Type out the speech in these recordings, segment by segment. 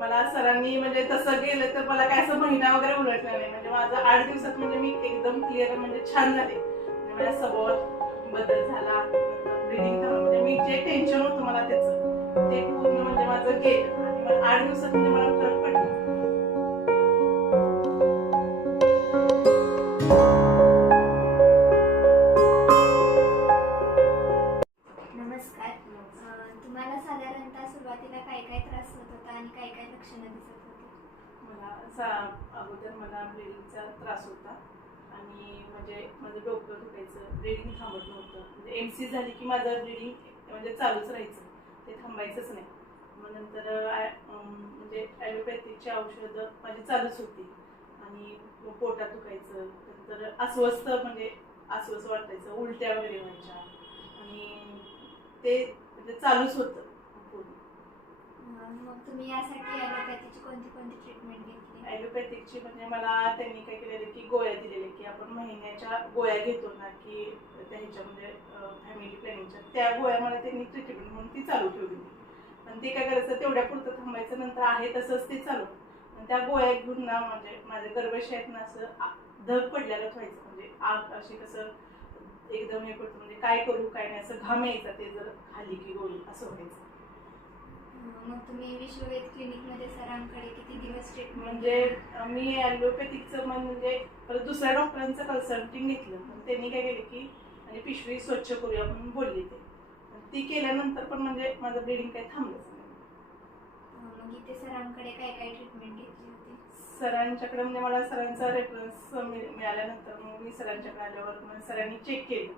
मला सरांनी म्हणजे तसं गेलं तर मला काय असं महिना वगैरे उलटला नाही. म्हणजे माझं आठ दिवसात म्हणजे मी एकदम क्लिअर म्हणजे छान झाले. म्हणजे माझ्या स्वभावात बदल झाला. ब्रिडिंग म्हणजे मी जे टेन्शन होतं मला त्याचं ते पूर्ण म्हणजे माझं गेलं. आणि आठ दिवसात म्हणजे मला लक्षणं दिसत होती. मला सा- अगोदर मला ब्लिडिंगचा त्रास होता. आणि म्हणजे माझं डोकं दुखायचं ब्लिडिंग थांबत नव्हतं. म्हणजे एम सी झाली की माझं ब्लिडिंग म्हणजे चालूच राहायचं. ते थांबायचंच नाही. मग नंतर आय- म्हणजे ॲलोपॅथीची औषधं माझी चालूच होती. आणि पोटात दुखायचं. नंतर अस्वस्थ म्हणजे अस्वस्थ वाटायचं. उलट्या वगैरे व्हायच्या. आणि ते म्हणजे चालूच होतं. मग तुम्ही यासाठी ॲलोपॅथीची कोणती कोणती ट्रीटमेंट घेतली? ॲलोपॅथिकची म्हणजे मला त्यांनी काय केलेलं की गोळ्या दिलेल्या की आपण महिन्याच्या गोळ्या घेतो ना की त्यांच्या म्हणजे फॅमिली प्लॅनिंगच्या त्या गोळ्या मला त्यांनी ट्रीटमेंट म्हणून ती चालू ठेवली. आणि ते काय करायचं तेवढ्या पुरतं थांबायचं नंतर आहे तसंच ते चालू. आणि त्या गोळ्या घेऊन ना म्हणजे माझ्या गर्भाशयात ना असं धग पडल्यालाच व्हायचं. म्हणजे आग अशी कसं एकदम हे पडतं. म्हणजे काय करू काय नाही असं घाम यायचा ते जर खाली की गोळी असं व्हायचं. मग तुम्ही विश्ववेद क्लिनिकमध्ये सरांकडे किती दिवस ट्रीटमेंट म्हणजे मी ॲलोपॅथिकचं म्हणजे परत दुसऱ्या डॉक्टरांचं कन्सल्टिंग घेतलं. पण त्यांनी काय केलं की आणि पिशवी स्वच्छ करूया म्हणून बोलली ते. ती केल्यानंतर पण म्हणजे माझं ब्लिडिंग काही थांबलंच नाही. मग इथे सरांकडे काय काय ट्रीटमेंट घेतली होती? सरांच्याकडे म्हणजे मला सरांचा रेफरन्स मिळाल्यानंतर मग मी सरांच्याकडे आल्यावर मग सरांनी चेक केलं.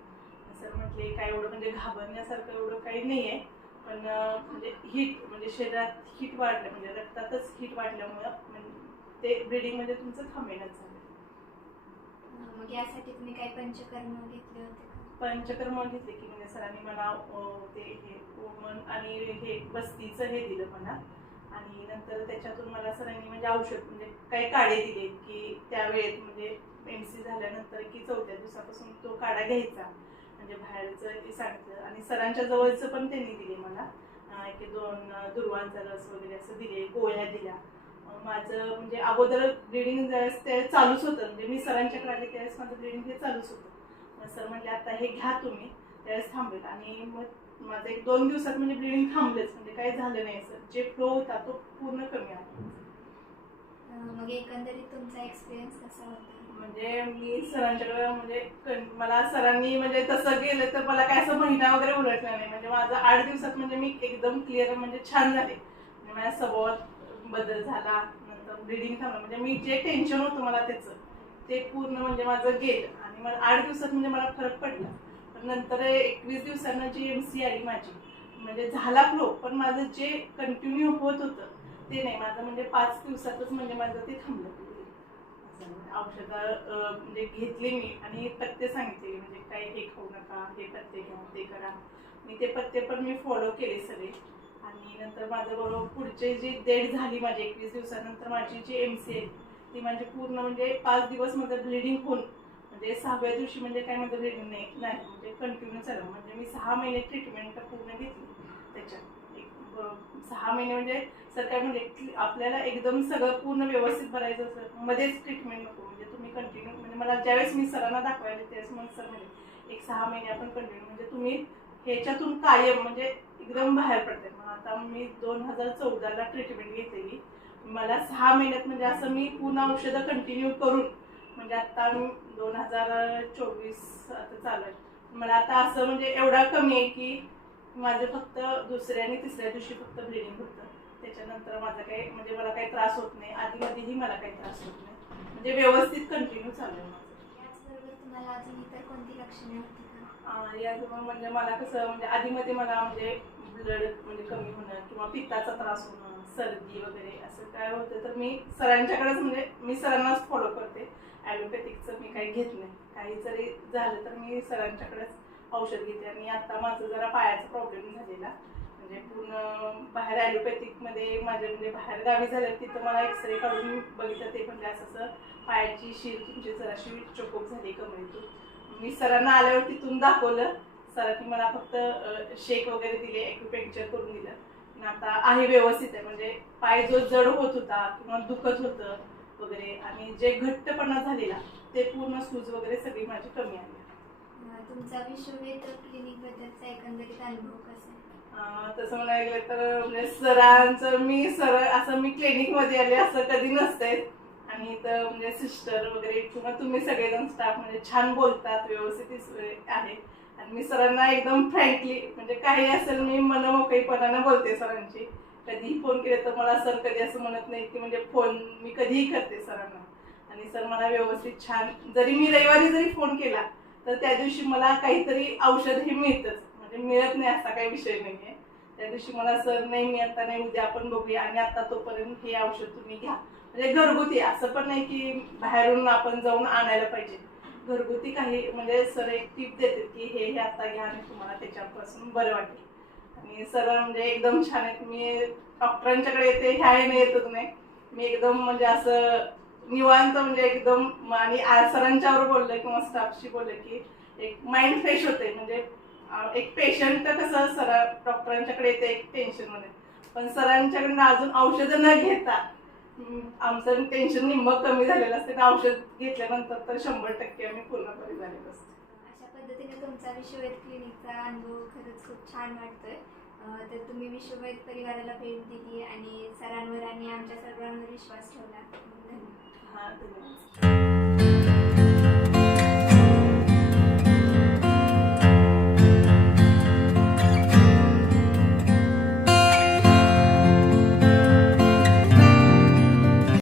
सर म्हटले काय एवढं म्हणजे घाबरण्यासारखं एवढं काही नाही आहे पण म्हणजे हिट म्हणजे शरीरात हिट वाढलं म्हणजे रक्तातच हिट वाढल्यामुळं म्हणजे ते ब्लिडिंगमध्ये तुमचं थांबेनच झालं. मग यासाठी तुम्ही काय पंचकर्म घेतले होते पंचकर्म घेतले की म्हणजे सरांनी मला ते हे ओमन आणि हे बस्तीचं हे दिलं मला. आणि नंतर त्याच्यातून मला सरांनी म्हणजे औषध म्हणजे काही काढे दिले की त्यावेळेत म्हणजे एम सी झाल्यानंतर की चौथ्या दिवसापासून तो काढा घ्यायचा. म्हणजे बाहेरचं सांगितलं आणि सरांच्या जवळचं पण त्यांनी दिले मला. एक दोन दुर्वांचा रस वगैरे असं दिले गोळ्या दिल्या. माझं म्हणजे अगोदर ब्लिडिंग ज्यावेळेस ते चालूच होतं. म्हणजे मी सरांच्याकडे आले त्यावेळेस माझं ब्लिडिंग हे चालूच होतं. सर म्हटले आता हे घ्या तुम्ही. त्यावेळेस थांबेल आणि मग माझं एक दोन दिवसात म्हणजे ब्लिडिंग थांबलेच. म्हणजे काही झालं नाही सर. जे फ्लो होता तो पूर्ण कमी आला. मग एकंदरीत तुमचा एक्सपिरियन्स कसा होता? म्हणजे मी सरांच्याकडे म्हणजे मला सरांनी म्हणजे तसं गेलं तर मला काय असं महिना वगैरे उलटला नाही. म्हणजे माझं आठ दिवसात म्हणजे मी एकदम क्लिअर म्हणजे छान झाले. म्हणजे माझ्या स्वभावात बदल झाला नंतर ब्लिडिंग थांबलं म्हणजे मी जे टेन्शन होतं मला त्याचं ते पूर्ण म्हणजे माझं गेलं. आणि मला आठ दिवसात म्हणजे मला फरक पडला. पण नंतर एकवीस दिवसांना जी एम सी आली माझी म्हणजे झाला फ्लो पण माझं जे कंटिन्यू होत होतं ते नाही माझं म्हणजे पाच दिवसातच म्हणजे माझं ते थांबलं. औषधं म्हणजे घेतली मी आणि पत्ते सांगितले म्हणजे काय हे खाऊ नका हे पत्ते घ्या ते करा. मी ते पत्ते पण मी फॉलो केले सगळे. आणि नंतर माझं बरोबर पुढचे जी डेट झाली माझी एकवीस दिवसानंतर माझी जी एम सी आहे ती माझी पूर्ण म्हणजे पाच दिवस माझं ब्लिडिंग होऊन म्हणजे सहाव्या दिवशी म्हणजे काय माझं ब्लिडिंग नाही नाही म्हणजे कंटिन्यू झालं म्हणजे मी सहा महिने ट्रीटमेंट पूर्ण घेतली त्याच्यात. सहा महिने म्हणजे सर काय म्हणजे आपल्याला एकदम सगळं पूर्ण व्यवस्थित भरायचं असेल मध्येच ट्रीटमेंट नको. म्हणजे तुम्ही कंटिन्यू म्हणजे मला ज्यावेळेस मी सरांना दाखवायला त्यावेळेस मग सर म्हणजे एक सहा महिने आपण कंटिन्यू म्हणजे तुम्ही ह्याच्यातून कायम म्हणजे एकदम बाहेर पडते मग आता मी दोन हजार चौदाला ट्रीटमेंट घेतलेली मला सहा महिन्यात म्हणजे असं मी पूर्ण औषधं कंटिन्यू करून म्हणजे आता मी दोन हजार चोवीस आता चालू आहे. मला आता असं म्हणजे एवढा कमी आहे की माझं फक्त दुसऱ्या आणि तिसऱ्या दिवशी फक्त ब्लिडिंग होतं. त्याच्यानंतर माझा काही म्हणजे मला काही त्रास होत नाही. आधीमध्येही मला काही त्रास होत नाही. म्हणजे व्यवस्थित कंटिन्यू चालू आहे माझं. याचबरोबर तुम्हाला अजून इतर कोणती लक्षणे होती का? याजवळ म्हणजे मला कसं म्हणजे आधीमध्ये मला म्हणजे ब्लड म्हणजे कमी होणं किंवा पित्ताचा त्रास होणं सर्दी वगैरे असं काय होतं तर मी सरांच्याकडेच म्हणजे मी सरांनाच फॉलो करते. ॲलोपॅथिकचं मी काही घेत नाही. काही जरी झालं तर मी सरांच्याकडेच औषध घेते आणि आता माझं जरा पायाचा प्रॉब्लेम झालेला. म्हणजे पूर्ण बाहेर ॲलोपॅथिकमध्ये माझ्या म्हणजे बाहेर गावी झालं तिथं मला एक्सरे काढून बघितलं ते म्हणजे असं असं पायाची शीर तुमची जराशी चोकोप झाली कमरेतून मी सरांना आल्यावर तिथून दाखवलं. सरांनी मला फक्त शेक वगैरे दिले ॲक्युपेंक्चर करून दिलं. पण आता आहे व्यवस्थित आहे. म्हणजे पाय जो जड होत होता किंवा दुखत होतं वगैरे आणि जे घट्टपणा झालेला ते पूर्ण सूज वगैरे सगळी माझी कमी आली. तुमचा विश्वमित्र क्लिनिक बद्दलचा एकंदरीत अनुभव कसा आहे? तसं म्हणायला गेलं तर म्हणजे सरांचं मी सर असं मी क्लिनिकमध्ये आले असं कधी नसतंय. आणि इथं म्हणजे सिस्टर वगैरे किंवा तुम्ही सगळेजण स्टाफ म्हणजे छान बोलतात व्यवस्थित सोय आहे. आणि मी सरांना एकदम फ्रँकली म्हणजे काही असेल मी मनमोकळीपणानं बोलते सरांची कधीही फोन केले तर मला सर कधी असं म्हणत नाही की म्हणजे फोन मी कधीही करते सरांना. आणि सर मला व्यवस्थित छान जरी मी रविवारी जरी फोन केला तर त्या दिवशी मला काहीतरी औषध हे मिळतच. म्हणजे मिळत नाही असा काही विषय नाहीये. त्या दिवशी मला सर नाही मी आता नाही उद्या आपण बघूया आणि आता तोपर्यंत हे औषध तुम्ही घ्या. म्हणजे घरगुती असं पण नाही की बाहेरून आपण जाऊन आणायला पाहिजे. घरगुती काही म्हणजे सर एक टीप देते की हे हे आता घ्या आणि तुम्हाला त्याच्यापासून बरं वाटेल. आणि सर म्हणजे एकदम छान आहेत. मी डॉक्टरांच्याकडे येते ह्या ह्याने येतच नाही. मी एकदम म्हणजे असं निवांत म्हणजे एकदम आणि आ- सरांच्यावर बोललं किंवा स्टाफशी बोललं की एक माइंड फ्रेश होते म्हणजे एक पेशंट तर कसं सरा डॉक्टरांच्याकडे येते एक टेन्शनमध्ये पण सरांच्याकडनं अजून औषधं न घेता आमचं टेन्शन निम्म कमी झालेलं असते. तर औषध घेतल्यानंतर तर शंभर टक्के आम्ही पूर्णपणे झालेलो असतो. अशा पद्धतीने तुमचा विश्ववेध क्लिनिकचा अनुभव खरंच खूप छान वाटतोय. तर तुम्ही विश्ववेध परिवाराला भेट दिली आणि सरांवर आणि आमच्या सर्वांवर विश्वास ठेवला. धन्यवाद. हा धन्यवाद